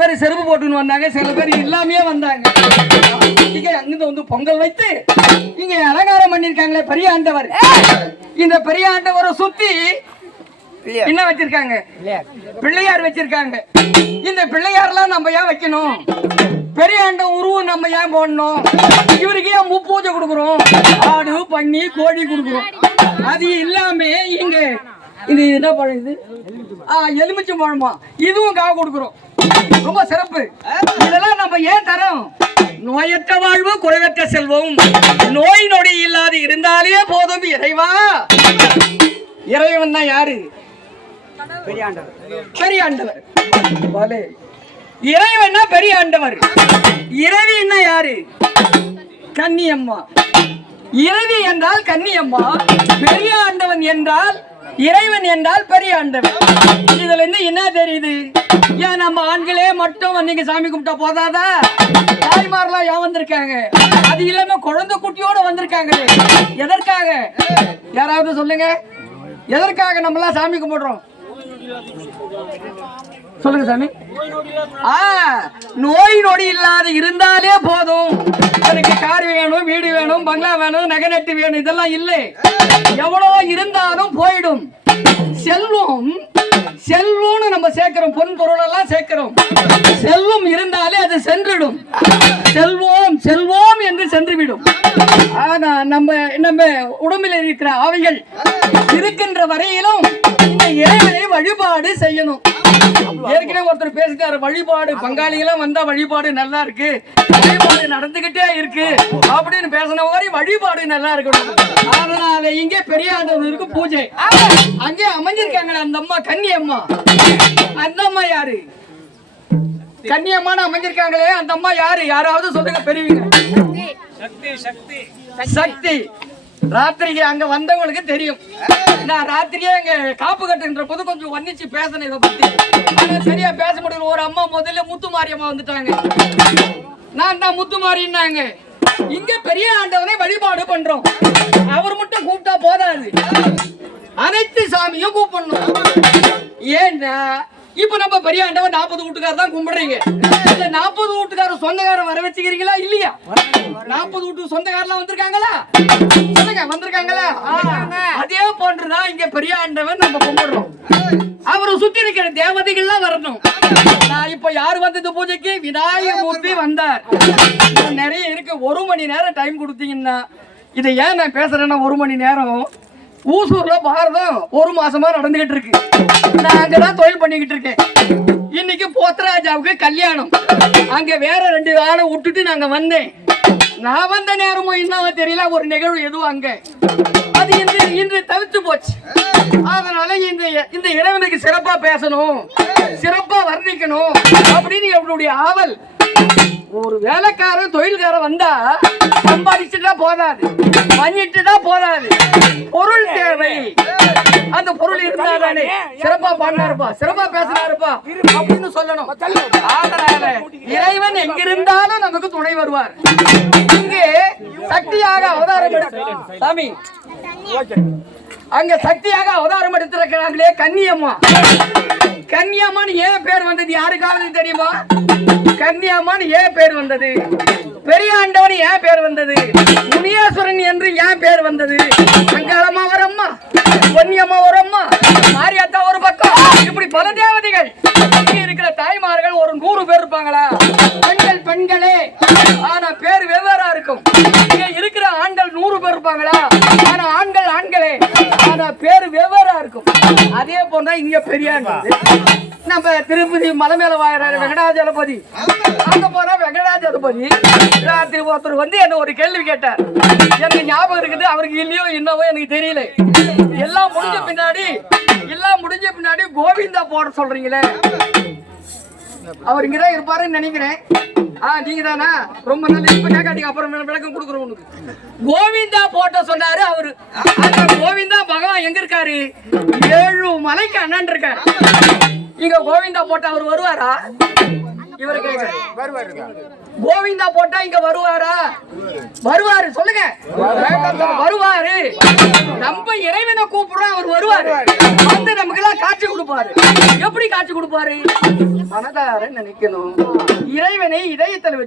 பேர் செருப்பு போட்டுன்னு வந்தாங்க, சில பேர் இல்லாமையே வந்தாங்க. இங்க அங்கிருந்து வந்து பொங்கல் வைத்து இங்க அலங்காரம் பண்ணிருக்காங்களே பெரிய ஆண்டவர். இந்த பெரிய ஆண்டவரை சுத்தி என்ன வச்சிருக்காங்க? பிள்ளையார் வச்சிருக்காங்க. இந்த பிள்ளையாரெல்லாம் நம்ம ஏன் வைக்கணும்? பெரிய ஆண்ட உருவம் நம்ம ஏன் போடணும்? இவருக்கு ஏன் பூஜை கொடுக்குறோம்? ஆடு பண்ணி கோழி கொடுக்குறோம். அது இல்லாம இங்க இது என்ன பழம்? இது எலுமிச்சம் பழமா? இதுவும் காவு கொடுக்குறோம். ரொம்ப சிறப்பு. இதெல்லாம் நம்ம ஏன் தரோம்? நோயற்ற வாழ்வு குறைவற்ற செல்வம், நோய் நொடி இல்லாது இருந்தாலே போதும். இறைவா, இறைவன் தான் யாரு? பெரிய ஆண்டவர். இறைவன் பெரிய ஆண்டவர். இறைவி என்ன யாரு? கன்னியம்மா. இறைவி என்றால் கன்னியம்மா, பெரிய ஆண்டவன் என்றால் இறைவன் என்றால் பெரிய ஆண்டவன். இதுல இருந்து என்ன தெரியுது? ஏன் நம்ம ஆண்களே மட்டும் நீங்க சாமி கும்பிட்டா போதாதா? தாய்மாரெல்லாம் ஏன் வந்திருக்காங்க? அது இல்லாம குழந்தை குட்டியோட வந்திருக்காங்க. எதற்காக? யாராவது சொல்லுங்க. எதற்காக நம்ம எல்லாம் சாமி கும்பிடுறோம்? சொல்லுங்க சாமி. நோய் நொடி இல்லாத இருந்தாலே போதும். எனக்கு கார் வேணும், வீடு வேணும், பங்களா வேணும், நகை நட்டு வேணும், இதெல்லாம் இல்லை. எவ்வளவு இருந்தாலும் போயிடும். செல்வம் செல்வம்னு நம்ம சேர்க்கிறோம், பொன் பொருள் எல்லாம் சேர்க்கிறோம். செல்வம் இருந்தாலே அது சென்றுடும். செல்வோம் செல்வோம் என்று சென்றுவிடும். ஆனா நம்ம நம்ம உடம்பில் இருக்கிற ஆவிகள் இருக்கின்ற வரையிலும் இந்த இறைவனை வழிபாடு செய்யணும். ஏற்கனவே ஒருத்தர் பேசிட்டாரு, வழிபாடு பங்காளிகளும் வந்தா வழிபாடு நல்லா இருக்கு, வழிபாடு நடந்துகிட்டே இருக்கு அப்படின்னு பேசின மாதிரி வழிபாடு நல்லா இருக்கணும். அதனால இங்கே பெரிய ஆண்டவருக்கு பூஜை அங்கே அமைஞ்சிருக்காங்க. அந்த அம்மா கன்னியம்மா. அந்த அம்மா யாரு? கன்னியம்மான அமைஞ்சிருக்காங்களே, அந்த அம்மா யாரு? யாராவது சொல்லுங்க பெரியவங்க. சக்தி. ராத்திரிக்கு அங்க வந்தவங்களுக்கு தெரியும். நான் ராத்திரியே அங்க காப்பு கட்டுன்ற போது கொஞ்சம் வர்ணிச்சு பேசணும் இதை பத்தி. சரியா பேச முடியல. ஒரு அம்மா முதல்ல முத்துமாரியம்மா வந்துட்டாங்க. நான் தான் முத்துமாரின்னாங்க. இங்க பெரிய ஆண்டவனை வழிபாடு பண்றோம். அவர் மட்டும் கூப்பிட்டா போதாது, அனைத்து சாமியும் கூப்பிடணும். ஏன்னா இப்ப நம்ம பெரிய ஆண்டவன் 40 வீட்டுக்காரர் தான் கும்பிடுறீங்க. இந்த 40 வீட்டுக்காரர் சொந்தக்காரர் வர வச்சுக்கிறீங்களா இல்லையா? 40 வீட்டு சொந்தக்காரெல்லாம் வந்திருக்காங்களா? வந்திருக்காங்களா? அதே போன்றுதான் இங்க பெரிய ஆண்டவன் நம்ம கும்பிடுறோம். அவரை சுத்தி இருக்கிற தேவதைகள்லாம் வரணும். நான் இப்ப யாரு வந்தது பூஜைக்கு? விநாயகமூர்த்தி வந்தார். நிறைய இருக்கு. 1 மணி நேரம் டைம் கொடுத்தீங்கன்னா, இதை ஏன் நான் பேசுறேன்னா, 1 மணி நேரம் ஊசூர்ல பாரதம் 1 மாசமா நடந்துகிட்டு இருக்கு. நான் அங்கதான் தொழில் பண்ணிக்கிட்டு இருக்கேன். இன்னைக்கு போத்தராஜாவுக்கு கல்யாணம். அங்க வேற 2 ஆளை விட்டுட்டு நாங்க வந்தேன். நான் வந்த நேரமும் இன்னும் தெரியல ஒரு நிகழ்வு எதுவும் அங்க. அது இன்று தவிர்த்து போச்சு. அதனால இந்த இறைவனுக்கு சிறப்பா பேசணும், சிறப்பா வர்ணிக்கணும் அப்படின்னு என்னுடைய ஆவல். ஒரு வேலைக்காரன் தொழில்காரன் வந்தா சம்பாதிச்சுட்டா போதாது, பண்ணிட்டுட்டா போதாது, பொருள் தேவை. அந்த பொருள் இருந்தாதானே சிறப்பா பாடினாருப்பா, சிறப்பா பேசினாருப்பா அப்படின்னு சொல்லணும். அதனால இறைவன் எங்கிருந்தாலும் நமக்கு துணை வருவார். இங்கே சக்தியாக அவதாரம் சாமி, அங்க சக்தியாக அவதாரம் எடுத்திருக்கிறாங்களே கன்னியம்மா. கன்னியம்மான்னு ஏன் பேர் வந்தது யாருக்காவது தெரியுமா? கன்னியம்மான்னு ஏன் பேர் வந்தது? பெரிய ஆண்டவன் ஏன் பேர் வந்தது? முனியேஸ்வரன் என்று ஏன் பேர் வந்தது? அங்காளம்மா ஒரு அம்மா, பொன்னியம்மா ஒரு அம்மா, மாரியாத்தா ஒரு பக்கம், இப்படி பல தேவதைகள். இருக்கிற தாய்மார்கள் ஒரு 100 பேர் இருப்பாங்களா? பெண்களே, ஆனா பேர் வெவ்வேறா இருக்கும். இங்க இருக்கிற ஆண்கள் 100 பேர் இருப்பாங்களா? ஆனா ஆண்களே, ஆனா பேர் வெவ்வேறா இருக்கும். அதே போன்றா இங்க பெரிய நம்ம திருப்பதி மலை மேல வாழறாரு வெங்கடாஜலபதி. அங்க போனா வெங்கடாஜலபதி ராத்திரி ஒருத்தர் வந்து என்ன ஒரு கேள்வி கேட்டார். எனக்கு ஞாபகம் இருக்குது, அவருக்கு இல்லையோ என்னவோ எனக்கு தெரியல. எல்லாம் முடிஞ்ச பின்னாடி கோவிந்தா போட சொல்றீங்களே, அவர் இங்கதான் இருப்பாருன்னு நினைக்கிறேன். நீங்க தானா? ரொம்ப நல்ல. இப்ப கேட்காதீங்க, அப்புறம் விளக்கம் கொடுக்குறோம் உனக்கு. கோவிந்தா போட்ட சொன்னாரு அவரு. கோவிந்தா பகவான் எங்க இருக்காரு? 7 மலைக்கு அண்ணன் இருக்காரு. இங்க கோவிந்தா போட்டா அவர் வருவாரா? இவரு கேட்க கோவிந்தா போட்டா இங்க வருவாரா? வருவாரு. சொல்லுங்க, வருவாரு. நம்ம இறைவனை கூப்பிடுறோம், அவர் வருவாரு. வந்து நமக்கு எல்லாம் காட்சி கொடுப்பாரு. எப்படி காட்சி கொடுப்பாரு? மனதார நினைக்கணும். இறைவனை இதயத்தில் வச்சு